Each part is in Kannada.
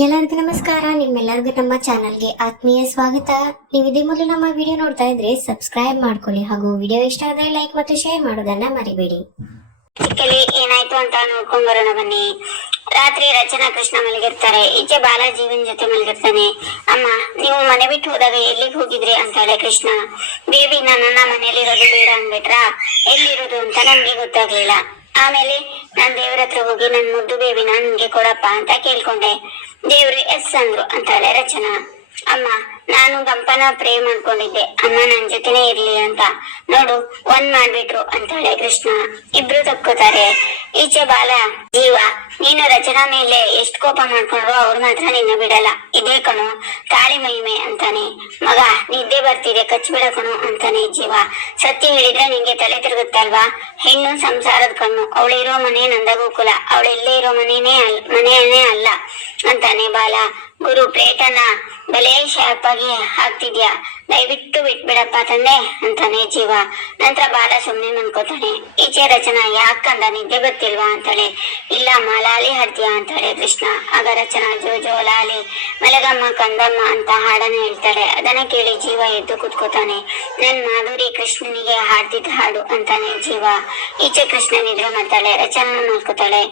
ಎಲ್ಲರಿಗೂ ನಮಸ್ಕಾರ. ನಿಮ್ಮೆಲ್ಲರಿಗೂ ನಮ್ಮ ಚಾನಲ್ಗೆ ಆತ್ಮೀಯ ಸ್ವಾಗತ. ನೀವು ಇದೇ ಮೊದಲು ನಮ್ಮ ವಿಡಿಯೋ ನೋಡ್ತಾ ಇದ್ರೆ ಸಬ್ಸ್ಕ್ರೈಬ್ ಮಾಡ್ಕೊಳ್ಳಿ ಹಾಗೂ ವಿಡಿಯೋ ಇಷ್ಟ ಆದ್ರೆ ಲೈಕ್ ಮತ್ತು ಶೇರ್ ಮಾಡೋದನ್ನ ಮರಿಬೇಡಿ. ಏನಾಯ್ತು ಅಂತ ನೋಡ್ಕೊಂಡ್ ಬರೋಣ ಬನ್ನಿ. ರಾತ್ರಿ ರಚನಾ ಕೃಷ್ಣ ಮಲಗಿರ್ತಾರೆ. ಈಚೆ ಬಾಲಾಜೀವನ್ ಜೊತೆ ಮಲಗಿರ್ತಾನೆ. ಅಮ್ಮ, ನೀವು ಮನೆ ಬಿಟ್ಟು ಹೋದಾಗ ಎಲ್ಲಿಗೆ ಹೋಗಿದ್ರಿ ಅಂತಾಳೆ ಕೃಷ್ಣ. ಬೇಬಿ ನನ್ನನ್ನ ಮನೇಲಿರೋದು ಬೇಡ ಅಂದ್ಬಿಟ್ರಾ? ಎಲ್ಲಿರೋದು ಅಂತ ನನ್ಗೆ ಗೊತ್ತಾಗ್ಲಿಲ್ಲ. ಆಮೇಲೆ ನಾನ್ ದೇವ್ರ ಹತ್ರ ಹೋಗಿ ನನ್ ಮುದ್ದು ಬೇಬಿನ ನನ್ಗೆ ಕೊಡಪ್ಪ ಅಂತ ಕೇಳ್ಕೊಂಡೆ. ದೇವ್ರು ಎಸ್ ಅಂದ್ರು ಅಂತಾಳೆ ರಚನಾ. ಅಮ್ಮ, ನಾನು ಗಂಪನ ಪ್ರೇ ಮಾಡ್ಕೊಂಡಿದ್ದೆ ಅಮ್ಮ ನನ್ ಜೊತೆನೆ ಇರ್ಲಿ ಅಂತ. ನೋಡು, ಒಂದ್ ಮಾಡ್ಬಿಟ್ರು ಅಂತಾಳೆ ಕೃಷ್ಣ. ಇಬ್ರು ತಕ್ಕೋತಾರೆ ಈಚೆ ಬಾಲ, ಜೀವ, ನೀನು ರಚನಾ ಮೇಲೆ ಎಷ್ಟ್ ಕೋಪ ಮಾಡ್ಕೊಂಡ್ರು ಅವ್ರು ಮಾತ್ರ ನಿನ್ನ ಬಿಡಲ್ಲ. ಇದೇ ಕಣು, ತಾಳಿ ಮಹಿಮೆ ಅಂತಾನೆ. ಮಗ, ನಿದ್ದೆ ಬರ್ತಿದೆ, ಕಚ್ಬಿಡ ಕಣು ಅಂತಾನೆ ಜೀವ. ಸತ್ಯ ಹೇಳಿದ್ರೆ ನಿಂಗೆ ತಲೆ ತಿರುಗುತ್ತಲ್ವಾ? ಹೆಣ್ಣು ಸಂಸಾರದ ಕಣ್ಣು. ಅವಳಿರೋ ಮನೆ ನಂದಗೋಕುಲ. ಅವಳೆಲ್ಲೇ ಇರೋ ಮನೆನೇ ಅಲ್ ಮನೆಯೇ ಅಲ್ಲ ಅಂತಾನೆ ಬಾಲ. ಗುರು ಪ್ಲೇಟನ್ನ ಬಲೇ ಶಾರ್ಪ್ ಆಗಿ ಹಾಕ್ತಿದ್ಯಾ? ದಯವಿಟ್ಟು ಬಿಟ್ಬಿಡಪ್ಪ ತಂದೆ, ಅಂತಾನೆ ಜೀವ. ನಂತರ ಬಾಲ ಸುಮ್ನೆ ಅನ್ಕೋತಾನೆ ಈಚೆ ರಚನಾ ಯಾಕಂದ ನಿದ್ದೆ ಗೊತ್ತಿಲ್ವಾ ಅಂತಾಳೆ. ಇಲ್ಲ, ಮಾಲಾಲಿ ಲಾಲಿ ಹಾಡ್ತೀಯ? ಅಂತಾಳೆ ಕೃಷ್ಣ. ಆಗ ರಚನಾ ಜೋ ಜೋ ಲಾಲಿ ಮಲಗಮ್ಮ, ಕಂದಮ್ಮ ಅಂತ ಹಾಡನ್ನು ಹೇಳ್ತಾಳೆ. ಅದನ್ನ ಕೇಳಿ ಜೀವ ಎದ್ದು ಕುತ್ಕೋತಾನೆ. ನನ್ ಮಾಧುರಿ ಕೃಷ್ಣನಿಗೆ ಹಾಡ್ತಿದ್ದ ಹಾಡು ಅಂತಾನೆ ಜೀವ. ಈಚೆ ಕೃಷ್ಣ ನಿದ್ರೆ ಮಾಡ್ತಾಳೆ ರಚನಾ ಮಾಡ್ಕೋತಾಳೆ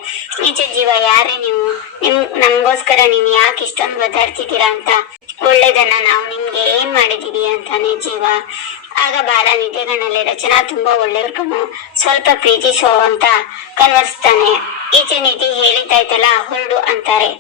ಈಚೆ ಜೀವ ಯಾರೇ ನೀವು? ನಿಮ್, ನಮ್ಗೋಸ್ಕರ ನೀವ್ ಯಾಕೆ ಇಷ್ಟೊಂದು ಒದ್ದಾಡ್ತಿದ್ದೀರಾ ಅಂತ ಒಳ್ಳೇದನ್ನ ನಾವು ನಿಮ್ಗೆ ಏನ್ ಮಾಡಿದೀವಿ ಅಂತಾನೆ ಜೀವ. ಆಗ ಬಾಲ ನಿದ್ದೆಗಣ್ಣಲ್ಲಿ ರಚನಾ ತುಂಬಾ ಒಳ್ಳೆಯವ್ರ ಸ್ವಲ್ಪ ಪ್ರೀತಿಸೋ ಅಂತ ಕನ್ವರ್ಸ್ತಾನೆ ಈಚೆ ನಿಧಿ ಹೇಳಿದ್ದಾಯ್ತಲ್ಲ, ಹೊರಡು ಅಂತಾರೆ.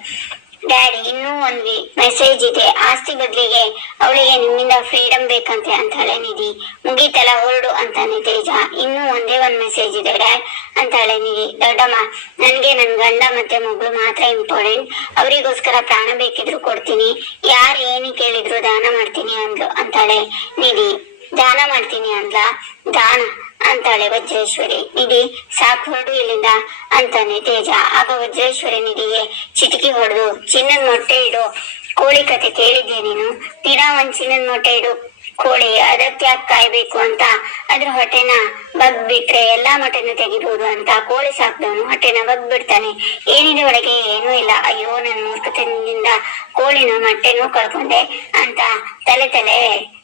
ಡ್ಯಾಡಿ ಇನ್ನೂ ಒಂದ್ ಮೆಸೇಜ್ ಇದೆ. ಆಸ್ತಿ ಬದಲಿಗೆ ಅವಳಿಗೆ ನಿಮ್ಮಿಂದ ಫ್ರೀಡಮ್ ಬೇಕಂತೆ ಅಂತಾಳೆ ನಿಧಿ. ಮುಗೀತಲ್ಲ, ಹೊರಡು ಅಂತಾನೆ ತೇಜ. ಇನ್ನೂ ಒಂದೇ ಒಂದ್ ಮೆಸೇಜ್ ಇದೆ ಡ್ಯಾಡ್ ಅಂತಾಳೆ ನಿಧಿ. ದೊಡ್ಡಮ್ಮ, ನನ್ಗೆ ನನ್ ಗಂಡ ಮತ್ತೆ ಮಗಳು ಮಾತ್ರ ಇಂಪಾರ್ಟೆಂಟ್ ಅವರಿಗೋಸ್ಕರ ಪ್ರಾಣ ಬೇಕಿದ್ರು ಕೊಡ್ತೀನಿ. ಯಾರು ಏನು ಕೇಳಿದ್ರು ದಾನ ಮಾಡ್ತೀನಿ ಅಂದ್ಲು ಅಂತಾಳೆ ನಿಧಿ. ದಾನ ಮಾಡ್ತೀನಿ ಅಂದ್ಲ? ದಾನ. ಅಂತಾಳೆ ವಜ್ರೇಶ್ವರಿ. ನಿಧಿ, ಸಾಕು ಹೊಡು ಇಲ್ಲಿಂದ ಅಂತಾನೆ ತೇಜ. ಆಗ ವಜ್ರೇಶ್ವರಿ ನಿಧಿಗೆ ಚಿಟಿಕಿ ಹೊಡೆದು, ಚಿನ್ನದ ಮೊಟ್ಟೆ ಇಡು, ಕೋಳಿ ಕತೆ ಕೇಳಿದ್ಯಾ ನೀನು? ದಿನ ಒಂದ್ ಚಿನ್ನದ ಮೊಟ್ಟೆ ಇಡು, ಕೋಳಿ. ಅದಕ್ಕೆ ಯಾಕೆ ಕಾಯ್ಬೇಕು ಅಂತ? ಅದ್ರ ಹೊಟ್ಟೆನ ಬಗ್ ಬಿಟ್ರೆ ಎಲ್ಲಾ ಮೊಟ್ಟೆನ ತೆಗಿಬಹುದು ಅಂತ ಕೋಳಿ ಸಾಕ್ದವನು ಹೊಟ್ಟೆನ ಬಗ್ ಬಿಡ್ತಾನೆ ಏನಿದೆ ಒಳಗೆ? ಏನೂ ಇಲ್ಲ. ಅಯ್ಯೋ, ನನ್ ಮೂರ್ಖತನದಿಂದ ಕೋಳಿನೂ ಮೊಟ್ಟೆನೂ ಕಳ್ಕೊಂಡೆ ಅಂತ ತಲೆ ತಲೆ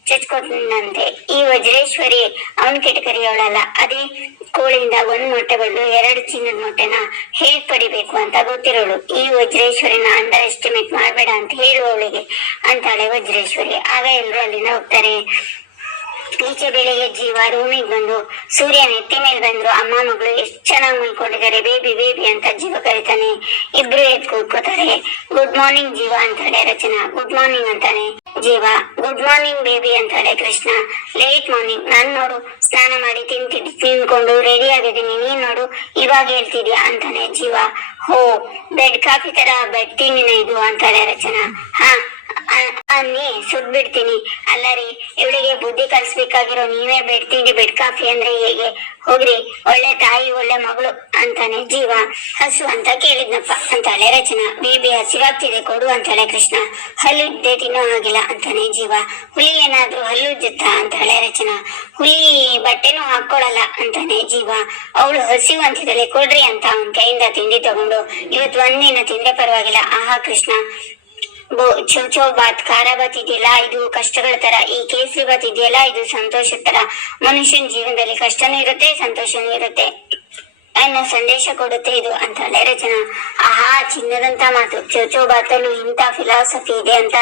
ಚಚ್ಕೊಂಡಂತೆ ಈ ವಜ್ರೇಶ್ವರಿ ಅವನ್ ಕೆಟಕರಿಯವಳಲ್ಲ ಅದೇ ಕೋಳಿಯಿಂದ ಒಂದ್ ಮೊಟ್ಟೆ ಬದಲು ಎರಡು ಚಿನ್ನದ ಮೊಟ್ಟೆನ ಹೇಗ್ ಪಡಿಬೇಕು ಅಂತ ಗೊತ್ತಿರೋಳು. ಈ ವಜ್ರೇಶ್ವರಿನ ಅಂಡರ್ ಎಸ್ಟಿಮೇಟ್ ಮಾಡ್ಬೇಡ ಅಂತ ಹೇಳುವವಳಿಗೆ ಅಂತಾಳೆ ವಜ್ರೇಶ್ವರಿ. ಆಗ ಎಲ್ರು ಅಲ್ಲಿಂದ ಹೋಗ್ತಾರೆ. ಈಚೆ ಬೆಳಿಗ್ಗೆ ಜೀವ, ರೂಮಿಗೆ ಬಂದು ಸೂರ್ಯ ನೆತ್ತಿ ಮೇಲೆ ಬಂದ್ರು, ಅಮ್ಮ ಮಗಳು ಎಷ್ಟ್ ಚೆನ್ನಾಗಿ ಮಲ್ಕೊಂಡಿದ್ದಾರೆ, ಬೇಬಿ ಬೇಬಿ ಅಂತ ಜೀವ ಕರೀತಾನೆ, ಇಬ್ರು ಎದ್ ಕೂತ್ಕೋತಾರೆ. ಗುಡ್ ಮಾರ್ನಿಂಗ್ ಜೀವ ಅಂತಾಳೆ ರಚನಾ. ಗುಡ್ ಮಾರ್ನಿಂಗ್ ಅಂತಾನೆ ಜೀವ. ಗುಡ್ ಮಾರ್ನಿಂಗ್ ಬೇಬಿ ಅಂತಾಳೆ ಕೃಷ್ಣ. ಲೇಟ್ ಮಾರ್ನಿಂಗ್ ನಾನ್ ನೋಡು, ಸ್ನಾನ ಮಾಡಿ ತಿಂತಿದ್ ತಿನ್ಕೊಂಡು ರೆಡಿ ಆಗಿದ್ದೀನಿ. ನೀನ್ ನೋಡು, ಇವಾಗ ಹೇಳ್ತಿದ್ಯಾ ಅಂತಾನೆ ಜೀವ. ಹೋ ಬೆಡ್ ಕಾಫಿ ತರ ಬೆಡ್ ತಿಂಡಿನ ಇದು ಅಂತಾಳೆ ರಚನಾ. ಹಾ. ಅನ್ನಿ ಸುಟ್ ಬಿಡ್ತೀನಿ. ಅಲ್ಲ ಇವಳಿಗೆ ಬುದ್ಧಿ ಕಲಿಸ್ಬೇಕಾಗಿರೋ ನೀವೇ ಬೆಡ್ ತಿಂಡಿ, ಬೆಡ್ ಕಾಫಿ ಅಂದ್ರೆ ಹೇಗೆ? ಹೋಗ್ರಿ, ಒಳ್ಳೆ ತಾಯಿ, ಒಳ್ಳೆ ಮಗಳು ಅಂತಾನೆ ಜೀವ. ಹಸು ಅಂತ ಕೇಳಿದ್ನಪ್ಪ ಅಂತಾಳೆ ರಚನಾ. ಬೇಬಿ ಹಸಿವಾಗ್ತಿದೆ ಕೊಡು ಅಂತಾಳೆ ಕೃಷ್ಣ. ಹಲ್ಲುದ್ದೆ ತಿನ್ನೋ ಆಗಿಲ್ಲ ಅಂತಾನೆ ಜೀವ. ಹುಲಿ ಏನಾದ್ರೂ ಹಲ್ಲುಜ್ಜುತ್ತ ಅಂತಾಳೆ ರಚನಾ. ಹುಲಿ ಬಟ್ಟೆನೂ ಹಾಕೊಳ್ಳಲ್ಲ ಅಂತಾನೆ ಜೀವ. ಅವಳು ಹಸಿವು ಅಂತಿದ್ದಾಳೆ, ಕೊಡ್ರಿ ಅಂತ ಅವನ ಕೈಯಿಂದ ತಿಂಡಿ ತಗೊಂಡು ಇವತ್ತು ಒಂದಿನ ತಿಂದ್ರೆ ಪರವಾಗಿಲ್ಲ. ಆಹಾ ಕೃಷ್ಣ. ಚೌಚೌ ಬಾತ್, ಖಾರ ಬಾತ್ ಇದೆಯಲ್ಲ ಇದು ಕಷ್ಟಗಳ ತರ, ಈ ಕೇಸರಿ ಬಾತ್ ಇದೆಯಲ್ಲ ಇದು ಸಂತೋಷದ ತರ. ಮನುಷ್ಯನ ಜೀವನದಲ್ಲಿ ಕಷ್ಟನೂ ಇರುತ್ತೆ, ಸಂತೋಷನೂ ಇರುತ್ತೆ. ಅನ್ನೋ ಸಂದೇಶ ಕೊಡುತ್ತೆ ಇದು ಅಂತಾಳೆ ರಚನಾ ಆಹಾ ಚಿನ್ನದಂತ ಮಾತು. ಚೋಚೋ ಬಾತಲ್ಲೂ ಇಂಥ ಫಿಲಾಸಫಿ ಇದೆ ಅಂತ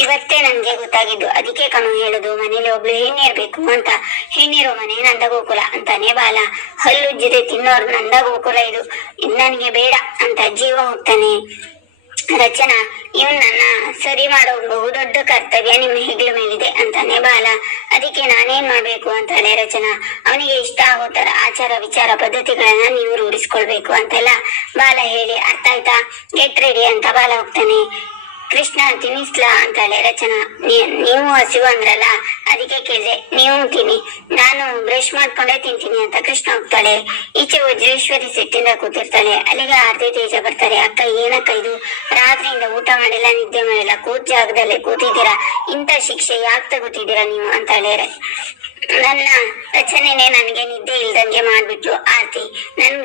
ಇವತ್ತೇ ನನ್ಗೆ ಗೊತ್ತಾಗಿದ್ದು. ಅದಕ್ಕೆ ಕಣು ಹೇಳುದು, ಮನೇಲಿ ಒಬ್ಳು ಹೆಣ್ಣಿರ್ಬೇಕು ಅಂತ. ಹೆಣ್ಣಿರೋ ಮನೆ ನಂದ ಗೋಕುಲ ಅಂತಾನೆ ಬಾಲ. ಹಲ್ಲುಜ್ಜದೆ ತಿನ್ನೋರ್ ನಂದಗೋಕುಲ ಇದು. ಇದ್ ನನ್ಗೆ ಬೇಡ ಅಂತ ಜೀವ ಹೋಗ್ತಾನೆ. ರಚನಾ ನೀವು ನನ್ನ ಸರಿ ಮಾಡೋ ಬಹುದೊಡ್ಡ ಕರ್ತವ್ಯ, ನಿಮ್ಮ ಹೆಗ್ಲ ಮೇಲಿದೆ ಅಂತಾನೆ ಬಾಲ. ಅದಕ್ಕೆ ನಾನೇನ್ ಮಾಡ್ಬೇಕು ಅಂತಾಳೆ ರಚನಾ? ಅವನಿಗೆ ಇಷ್ಟ ಆಗೋ ತರ ಆಚಾರ ವಿಚಾರ ಪದ್ಧತಿಗಳನ್ನ ನೀವು ರೂಢಿಸ್ಕೊಳ್ಬೇಕು ಅಂತೆಲ್ಲ ಬಾಲ ಹೇಳಿ. ಅರ್ಥ ಆಯ್ತಾ? ಗೆಟ್ ರೆಡಿ ಅಂತ ಬಾಲ ಹೋಗ್ತಾನೆ. ಕೃಷ್ಣ ತಿನ್ನಿಸ್ಲಾ ಅಂತಾಳೆ ರಚನಾ. ನೀವು ಹಸಿವು ಅಂದ್ರಲ್ಲ, ಅದಕ್ಕೆ ಕೇಳಿದೆ, ನೀವು ತಿನ್ನಿ ನಾನು ಬ್ರಷ್ ಮಾಡ್ಕೊಂಡೇ ತಿಂತೀನಿ ಅಂತ ಕೃಷ್ಣ ಹೋಗ್ತಾಳೆ ಈಚೆ ವಜ್ರೇಶ್ವರಿ ಸಿಟ್ಟಿಂದ ಕೂತಿರ್ತಾಳೆ. ಅಲ್ಲಿಗೆ ಆರತಿ ತೇಜ ಬರ್ತಾರೆ. ಅಕ್ಕ, ಏನಕ್ಕ ಇದು? ರಾತ್ರಿಯಿಂದ ಊಟ ಮಾಡಿಲ್ಲ, ನಿದ್ದೆ ಮಾಡಿಲ್ಲ, ಕೂತ್ ಜಾಗದಲ್ಲೇ ಕೂತಿದ್ದೀರಾ? ಇಂಥ ಶಿಕ್ಷೆ ಯಾಕೆ ತಗೋತಿದ್ದೀರಾ ನೀವು ಅಂತಾಳೆ ನನ್ನ ರಚನೆನೆ ನನಗೆ ನಿದ್ದೆ ಇಲ್ದಂಗೆ ಮಾಡ್ಬಿಟ್ಲು ಆರತಿ. ನನ್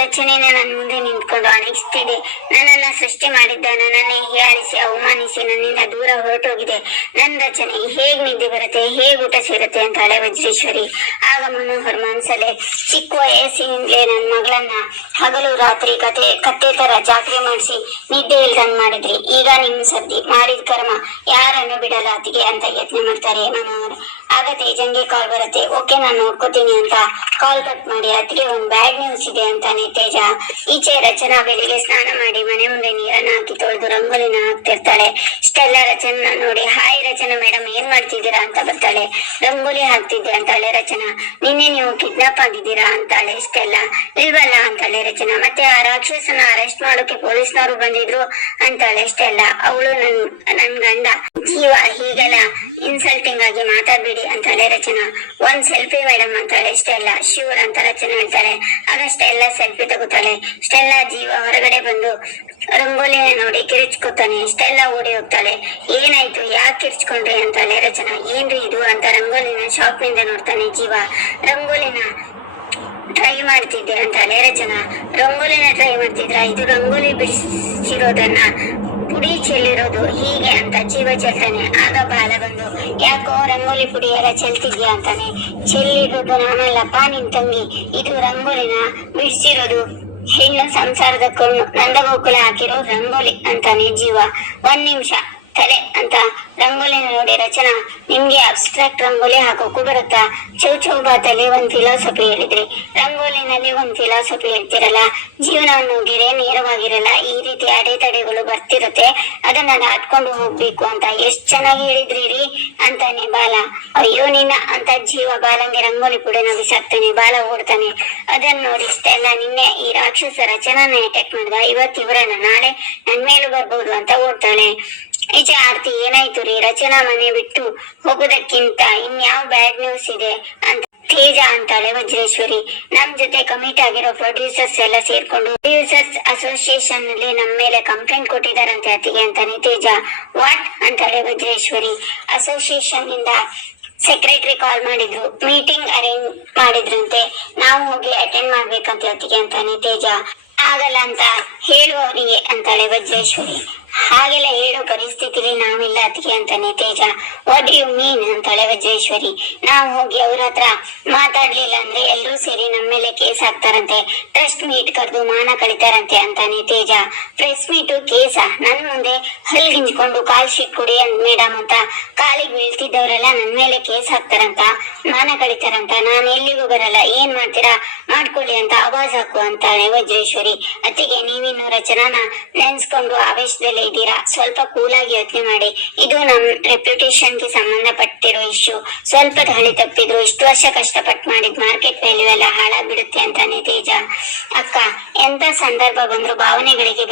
ರಚನೆನ ನನ್ನ ಮುಂದೆ ನಿಂತ್ಕೊಂಡು ಅಣಗಿಸ್ತಿದೆ. ನನ್ನನ್ನ ಸೃಷ್ಟಿ ಮಾಡಿದ್ದ ನನ್ನನ್ನೇ ಹೀಯಾಳಿಸಿ, ಅವಮಾನಿಸಿ, ನನ್ನಿಂದ ದೂರ ಹೊರಟೋಗಿದೆ. ನನ್ನ ರಚನೆ ಹೇಗ್ ನಿದ್ದೆ ಬರುತ್ತೆ, ಹೇಗ್ ಊಟ ಸೇರುತ್ತೆ ಅಂತಾಳೆ ವಜ್ರೇಶ್ವರಿ ಆಗ ಮನೋಹರ್ ಮನ್ಸಲ್ಲೇ ಚಿಕ್ಕ ವಯಸ್ಸಿನಿಂದಲೇ ನನ್ನ ಮಗಳನ್ನ ಹಗಲು ರಾತ್ರಿ ಕತೆ ಕತ್ತೆ ತರ ಜಾತ್ರೆ ಮಾಡಿಸಿ ನಿದ್ದೆ ಇಲ್ದಂಗ್ ಮಾಡಿದ್ರಿ. ಈಗ ನಿಮ್ ಸದ್ದಿ ಮಾಡಿದ ಕರ್ಮ ಯಾರನ್ನು ಬಿಡಲ್ಲ ಅತಿಗೆ ಅಂತ ಯತ್ನ ಮಾಡ್ತಾರೆ ಮನೋಹರ್. ಆಗ ತೇಜಂಗೆ ಕಾಲ್ ಬರುತ್ತೆ. ಓಕೆ, ನಾನು ನೋಡ್ಕೋತೀನಿ ಅಂತ ಕಾಲ್ ಕಟ್ ಮಾಡಿ ಅತಿಗೆ ಒಂದ್ ಬ್ಯಾಡ್ ನ್ಯೂಸ್ ಇದೆ ಅಂತಾನೆ ತೇಜ. ಈಚೆ ರಚನಾ ಬೆಳಿಗ್ಗೆ ಸ್ನಾನ ಮಾಡಿ ಮನೆ ಮುಂದೆ ನೀರನ್ನ ಹಾಕಿ ತೊಳೆದು ರಂಗೋಲಿನ ಹಾಕ್ತಿರ್ತಾಳೆ. ಇಷ್ಟೆಲ್ಲ ರಚನಾ ನೋಡಿ, ಹಾಯ್ ರಚನಾ ಮೇಡಮ್, ಏನ್ ಮಾಡ್ತಿದ್ದೀರಾ? ಅಂತ ಬರ್ತಾಳೆ. ರಂಗೋಲಿ ಹಾಕ್ತಿದ್ದೆ ಅಂತಾಳೆ ರಚನಾ. ನಿನ್ನೆ ನೀವು ಕಿಡ್ನಾಪ್ ಆಗಿದ್ದೀರಾ? ಅಂತಾಳೆ. ಇಷ್ಟೆಲ್ಲ ಇಲ್ವಲ್ಲ ಅಂತಾಳೆ ರಚನಾ. ಮತ್ತೆ ಆ ರಾಕ್ಷಸನ ಅರೆಸ್ಟ್ ಮಾಡೋಕೆ ಪೊಲೀಸ್ನವರು ಬಂದಿದ್ರು? ಅಂತಾಳೆ. ಇಷ್ಟೆಲ್ಲ. ಅವಳು ನನ್ ನನ್ ಗಂಡ. ಜೀವ, ಹೀಗೆಲ್ಲ ಇನ್ಸಲ್ಟಿಂಗ್ ಆಗಿ ಮಾತಾಡ್ಬೇಡಿ ಅಂತಾಳೆ ರಚನಾ. ಒಂದ್ ಸೆಲ್ಫಿ ಮೇಡಮ್ ಅಂತಾಳೆ. ಇಷ್ಟೆಲ್ಲ. ಶ್ಯೂರ್ ಅಂತ ರಚನಾ ಹೇಳ್ತಾಳೆ. ಆಗ ಸ್ಟೆಲ್ಲ ಸೆಲ್ಫಿ ತಗೋತಾಳೆ ಸ್ಟೆಲ್ಲಾ ಜೀವ ಹೊರಗಡೆ ಬಂದು ರಂಗೋಲಿನ ನೋಡಿ ಕಿರಿಚ್ಕೋತಾನೆ. ಸ್ಟೆಲ್ಲಾ ಓಡಿ ಹೋಗ್ತಾಳೆ. ಏನಾಯ್ತು? ಯಾಕೆ ಕಿರಿಚ್ಕೊಂಡ್ರಿ ಅಂತಾಳೆ ರಚನಾ. ಏನ್ರಿ ಇದು ಅಂತ ರಂಗೋಲಿನ ಶಾಪ್ನಿಂದ ನೋಡ್ತಾನೆ ಜೀವ. ರಂಗೋಲಿನ ಟ್ರೈ ಮಾಡ್ತಿದ್ದೆ ಅಂತ. ನೇರಚನಾ ರಂಗೋಲಿನ ಟ್ರೈ ಮಾಡ್ತಿದ್ರ? ಇದು ರಂಗೋಲಿ ಬಿಡಿಸಿರೋದನ್ನ ಪುಡಿ ಚೆಲ್ಲಿರೋದು ಹೀಗೆ ಅಂತ ಜೀವ ಚೆಲ್ತಾನೆ ಆಗ ಬಾಲ ಬಂದು, ಯಾಕೋ ರಂಗೋಲಿ ಪುಡಿ ಎಲ್ಲ ಚೆಲ್ತಿದ್ಯಾ? ಅಂತಾನೆ. ಚೆಲ್ಲಿರೋದು ನಾನಲ್ಲಪ್ಪ ನಿನ್ ತಂಗಿ. ಇದು ರಂಗೋಲಿನ? ಬಿಡಿಸಿರೋದು ಹೆಣ್ಣು ಸಂಸಾರದ ಕಣ್ಣು. ನಂದಗೋಕುಲ ಹಾಕಿರೋ ರಂಗೋಲಿ, ಅಂತಾನೆ ಜೀವ. ಒಂದ್ ನಿಮಿಷ. ತಲೆ ಅಂತ ರಂಗೋಲಿ ನೋಡಿ ರಚನಾ, ನಿಮ್ಗೆ ಅಬ್ಸ್ಟ್ರಾಕ್ಟ್ ರಂಗೋಲಿ ಹಾಕೋಕು ಬರುತ್ತಾ? ಚೌ ಚೌಬಾತಲ್ಲಿ ಒಂದ್ ಫಿಲಾಸಫಿ ಹೇಳಿದ್ರಿ. ರಂಗೋಲಿನಲ್ಲಿ ಒಂದ್ ಫಿಲಾಸಫಿ ಹೇಳ್ತಿರಲ್ಲ, ಜೀವನವನ್ನು ಗೆರೆ ನೇರವಾಗಿರಲ್ಲ, ಈ ರೀತಿ ಅಡೆತಡೆಗಳು ಬರ್ತಿರುತ್ತೆ, ಅದನ್ನ ದಾಟ್ಕೊಂಡು ಹೋಗ್ಬೇಕು ಅಂತ ಎಷ್ಟ್ ಚೆನ್ನಾಗಿ ಹೇಳಿದ್ರಿ ರೀ ಅಂತಾನೆ ಬಾಲ. ಅಯ್ಯೋ ನಿನ್ನ ಅಂತ ಜೀವ ಬಾಲಂಗೆ ರಂಗೋಲಿ ಕೂಡ ಬಿಸಾಕ್ತಾನೆ ಬಾಲ ಓಡ್ತಾನೆ. ಅದನ್ನ ನೋಡಿ ಇಷ್ಟೆಲ್ಲ ನಿನ್ನೆ ಈ ರಾಕ್ಷಸ ರಚನಾನ ಅಟ್ಯಾಕ್ ಮಾಡಿದ? ಇವತ್ತು ನಾಳೆ ನನ್ ಮೇಲೂ ಬರ್ಬೋದು ಅಂತ ಓಡ್ತಾಳೆ. ಈಚೆ ಆರ್ತಿ, ಏನಾಯ್ತು ರೀ? ರಚನಾ ಮನೆ ಬಿಟ್ಟು ಹೋಗೋದಕ್ಕಿಂತ ಇನ್ಯಾವ ಬ್ಯಾಡ್ ನ್ಯೂಸ್ ಇದೆ ಅಂತ ತೇಜ ಅಂತಾಳೆ ವಜ್ರೇಶ್ವರಿ. ನಮ್ ಜೊತೆ ಕಮಿಟ್ ಆಗಿರೋ ಪ್ರೊಡ್ಯೂಸರ್ಸ್ ಎಲ್ಲ ಸೇರ್ಕೊಂಡು ಪ್ರೊಡ್ಯೂಸರ್ಸ್ ಅಸೋಸಿಯೇಷನ್ನಲ್ಲಿ ನಮ್ ಮೇಲೆ ಕಂಪ್ಲೇಂಟ್ ಕೊಟ್ಟಿದಾರಂತೆ ಅತಿಗೆ ಅಂತಾನೆ ತೇಜ. ವಾಟ್ ಅಂತಾಳೆ ವಜ್ರೇಶ್ವರಿ. ಅಸೋಸಿಯೇಷನ್ ಇಂದ ಸೆಕ್ರೆಟರಿ ಕಾಲ್ ಮಾಡಿದ್ರು. ಮೀಟಿಂಗ್ ಅರೇಂಜ್ ಮಾಡಿದ್ರಂತೆ. ನಾವು ಹೋಗಿ ಅಟೆಂಡ್ ಮಾಡ್ಬೇಕಂತ ಅತಿಗೆ ಅಂತಾನೆ ತೇಜ. ಆಗಲ್ಲ ಅಂತ ಹೇಳುವವರಿಗೆ ಅಂತಾಳೆ ವಜ್ರೇಶ್ವರಿ. ಹಾಗೆಲ್ಲ ಹೇಳೋ ಪರಿಸ್ಥಿತಿಲಿ ನಾವಿಲ್ಲ ಅದಕ್ಕೆ ಅಂತಾನೆ ತೇಜ. ವಾಟ್ ಯು ಮೀನ್ ಅಂತಾಳೆ ವಜ್ರೇಶ್ವರಿ ನಾವು ಹೋಗಿ ಅವ್ರ ಹತ್ರ ಮಾತಾಡ್ಲಿಲ್ಲ ಅಂದ್ರೆ ಎಲ್ರೂ ಸೇರಿ ನಮ್ಮ ಮೇಲೆ ಕೇಸ್ ಹಾಕ್ತಾರಂತೆ. ಟ್ರಸ್ಟ್ ಮೀಟ್ ಕರೆದು ಮಾನ ಕಳಿತಾರಂತೆ ಅಂತಾನೆ ತೇಜ. ಪ್ರೆಸ್ ಮೀಟು ಕೇಸ. ನನ್ ಮುಂದೆ ಹಲ್ಗಿಂಜ್ಕೊಂಡು ಕಾಲ್ ಶೀಟ್ ಕೊಡಿ ಅಂದ್ ಮೇಡಮ್ ಅಂತ. ಕಾಲಿಗೆ ಬೀಳ್ತಿದ್ದವರೆಲ್ಲ ನನ್ ಮೇಲೆ ಕೇಸ್ ಹಾಕ್ತಾರಂತ, ಮಾನ ಕಳಿತಾರಂತ. ನಾನು ಎಲ್ಲಿಗೂ ಬರಲ್ಲ. ಏನ್ ಮಾಡ್ತೀರಾ? ಮಾಡ್ಕೊಳ್ಳಿ ಅಂತ ಆವಾಜ್ ಹಾಕು ಅಂತಾಳೆ ವಜ್ರೇಶ್ವರಿ ಅತ್ತಿಗೆ ನೀವಿನ್ನು ರಚನಾನ ನೆನ್ಸ್ಕೊಂಡು ಆವೇಶದಲ್ಲಿ ಇದ್ದೀರಾ ಸ್ವಲ್ಪ ಕೂಲ್ ಆಗಿ ಯೋಚನೆ ಮಾಡಿ. ಇದು ನಮ್ ರೆಪ್ಯುಟೇಷನ್ಗೆ ಸಂಬಂಧಪಟ್ಟಿರೋ ಇಶ್ಯೂ ಸ್ವಲ್ಪ ದಾಳಿ ತಪ್ಪಿದ್ರು, ಇಷ್ಟು ವರ್ಷ ಕಷ್ಟಪಟ್ಟು ಮಾಡಿದ್ ಮಾರ್ಕೆಟ್ ವ್ಯಾಲ್ಯೂ ಎಲ್ಲ ಹಾಳಾಗ್ಬಿಡುತ್ತೆ ಅಂತಾನೆ ತೇಜ. ಅಕ್ಕ, ಎಂತ ಸಂದರ್ಭ ಬಂದ್ರು ಭಾವನೆಗಳಿಗೆ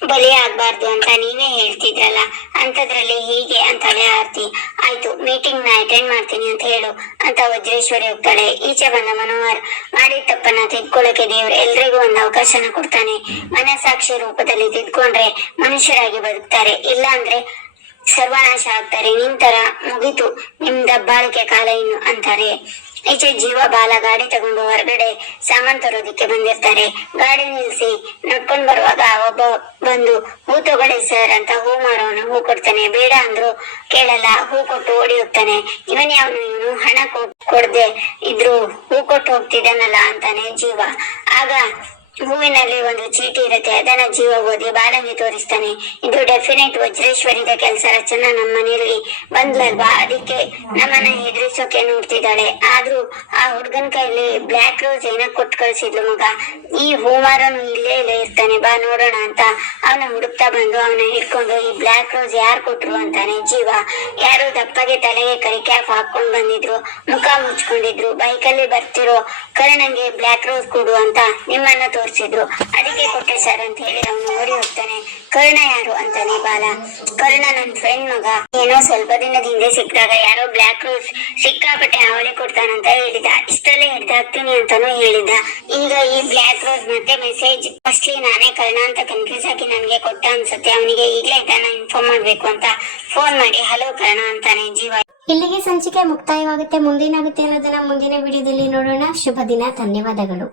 ಬೆ- ಬಲಿ ಆಗ್ಬಾರ್ದು ಅಂತ ನೀನೇ ಹೇಳ್ತಿದ್ರಲ್ಲ ಅಂತದ್ರಲ್ಲಿ ಹೀಗೆ ಅಂತಾಳೆ ಆರ್ತಿ. ಆಯ್ತು ಮೀಟಿಂಗ್ನ ಅಟೆಂಡ್ ಮಾಡ್ತೀನಿ ಅಂತ ಹೇಳು ಅಂತ ವಜ್ರೇಶ್ವರಿ ಹೋಗ್ತಾಳೆ ಈಚೆ ಬಂದ ಮನೋಹರ್, ಮಾಡಿದ ತಪ್ಪನ್ನ ತಿದ್ಕೊಳ್ಳಕ್ಕೆ ದೇವ್ರು ಎಲ್ರಿಗೂ ಒಂದು ಅವಕಾಶನ ಕೊಡ್ತಾನೆ. ಮನಸಾಕ್ಷಿ ರೂಪದಲ್ಲಿ ತಿದ್ಕೊಂಡ್ರೆ ಮನುಷ್ಯರಾಗಿ ಬದುಕ್ತಾರೆ. ಇಲ್ಲ ಅಂದ್ರೆ ಸರ್ವನಾಶ ಆಗ್ತಾರೆ. ನಿಂತರ ತರ ಮುಗಿತು. ನಿಮ್ ದಬ್ಬಾಳಿಕೆ ಕಾಲ ಇನ್ನು, ಅಂತಾರೆ. ಈಚೆ ಜೀವ ಬಾಲ ಗಾಡಿ ತಗೊಂಡು ಹೊರಗಡೆ ಸಾಮಾನ್ ತರೋದಿಕ್ಕೆ ಬಂದಿರ್ತಾರೆ. ಗಾಡಿ ನಿಲ್ಸಿ ನಡ್ಕೊಂಡ್ ಬರುವಾಗ ಒಬ್ಬ ಬಂದು, ಹೂ ತಗೊಳ್ಳಿ ಸರ್ ಅಂತ ಹೂ ಮಾರೋನು, ಹೂ ಕೊಡ್ತಾನೆ, ಬೇಡ ಅಂದ್ರು ಕೇಳಲ್ಲ, ಹೂ ಕೊಟ್ಟು ಓಡಿ ಹೋಗ್ತಾನೆ ಇವನ್ ಯಾವನು, ಇವನು ಹಣ ಕೊಡ್ದೆ ಇದ್ರು, ಹೂ ಕೊಟ್ಟು ಹೋಗ್ತಿದ್ದಾನಲ್ಲ ಅಂತಾನೆ ಜೀವ. ಆಗ ಹೂವಿನಲ್ಲಿ ಒಂದು ಚೀಟಿ ಇರುತ್ತೆ, ಅದನ್ನ ಜೀವ ಓದಿ ಬಾಲಂಗಿ ತೋರಿಸ್ತಾನೆ. ಇದು ಡೆಫಿನೆಟ್ ವಜ್ರೇಶ್ವರಿದ ಕೆಲಸ, ರಚನಾ ನಮ್ಮ ಮನೆಯಲ್ಲಿ ಬಂದ್ಲಲ್ವಾ? ಅದಕ್ಕೆ ನಮ್ಮನ್ನ ಹೆದರಿಸೋಕೆ ನೋಡ್ತಿದ್ದಾಳೆ. ಆದ್ರೂ ಆ ಹುಡ್ಗನ್ ಕೈಲಿ ಬ್ಲಾಕ್ ರೋಸ್ ಏನಕ್ಕೆ ಕೊಟ್ಟು ಕಳ್ಸಿದ್ಲು ಮಗ. ಈ ಹೂಮಾರನು ಇಲ್ಲೇ ಇಲ್ಲೇ ಇರ್ತಾನೆ, ಬಾ ನೋಡೋಣ ಅಂತ. ಅವನ ಹುಡುಕ್ತಾ ಬಂದು ಅವನ ಹಿಡ್ಕೊಂಡು, ಈ ಬ್ಲಾಕ್ ರೋಸ್ ಯಾರು ಕೊಟ್ರು ಅಂತಾನೆ. ಜೀವ ಯಾರು ದಪ್ಪಗೆ ತಲೆಗೆ ಕೈ ಕ್ಯಾಪ್ ಹಾಕೊಂಡ್ ಬಂದಿದ್ರು, ಮುಖ ಮುಚ್ಕೊಂಡಿದ್ರು. ಬೈಕಲ್ಲಿ ಬರ್ತಿರೋ, ಕರ್ಣಂಗೆ ಬ್ಲಾಕ್ ರೋಸ್ ಕೊಡು ಅಂತ ನಿಮ್ಮನ್ನ ತೋರಿಸಿದ್ರು ಅದಕ್ಕೆ ಕೊಟ್ಟೆ ಸರ್ ಅಂತ ಹೇಳಿ ಅವನು ಓಡಿ ಹೋಗ್ತಾನೆ. ಕರ್ಣ ಯಾರು ಅಂತಾನೆ ಬಾಲ. ಕರ್ಣ ನನ್ ಫ್ರೆಂಡ್ ಮಗ. ಏನೋ ಸ್ವಲ್ಪ ದಿನದ ಹಿಂದೆ ಸಿಕ್ಕಿದಾಗ ಯಾರೋ ಬ್ಲಾಕ್ ರೋಸ್ ಸಿಕ್ಕಾಪಟ್ಟೆ ಹಾವಳಿ ಕೊಡ್ತಾನಂತ ಹೇಳಿದ. ಇಷ್ಟಲ್ಲೇ ಹಿಡ್ದಾಕ್ತೀನಿ ಅಂತಾನು ಹೇಳಿದ. ಈಗ ಈ ಬ್ಲ್ಯಾಕ್ ರೋಸ್ ಮತ್ತೆ ಮೆಸೇಜ್ ಫಸ್ಟ್ಲಿ ನಾನೇ ಕರ್ಣ ಅಂತ ಕನ್ಫ್ಯೂಸ್ ಆಗಿ ನನ್ಗೆ ಕೊಟ್ಟ ಅನ್ಸುತ್ತೆ. ಅವನಿಗೆ ಈಗಲೇ ಇದನ್ನ ಇನ್ಫಾರ್ಮ್ ಮಾಡ್ಬೇಕು ಅಂತ ಫೋನ್ ಮಾಡಿ ಹಲೋ ಕರ್ಣ ಅಂತಾನೆ ಜೀವ. ಇಲ್ಲಿಗೆ ಸಂಚಿಕೆ ಮುಕ್ತಾಯವಾಗುತ್ತೆ. ಮುಂದೇನಾಗುತ್ತೆ ಅನ್ನೋದನ್ನ ಮುಂದಿನ ವಿಡಿಯೋದಲ್ಲಿ ನೋಡೋಣ. ಶುಭ ದಿನ, ಧನ್ಯವಾದಗಳು.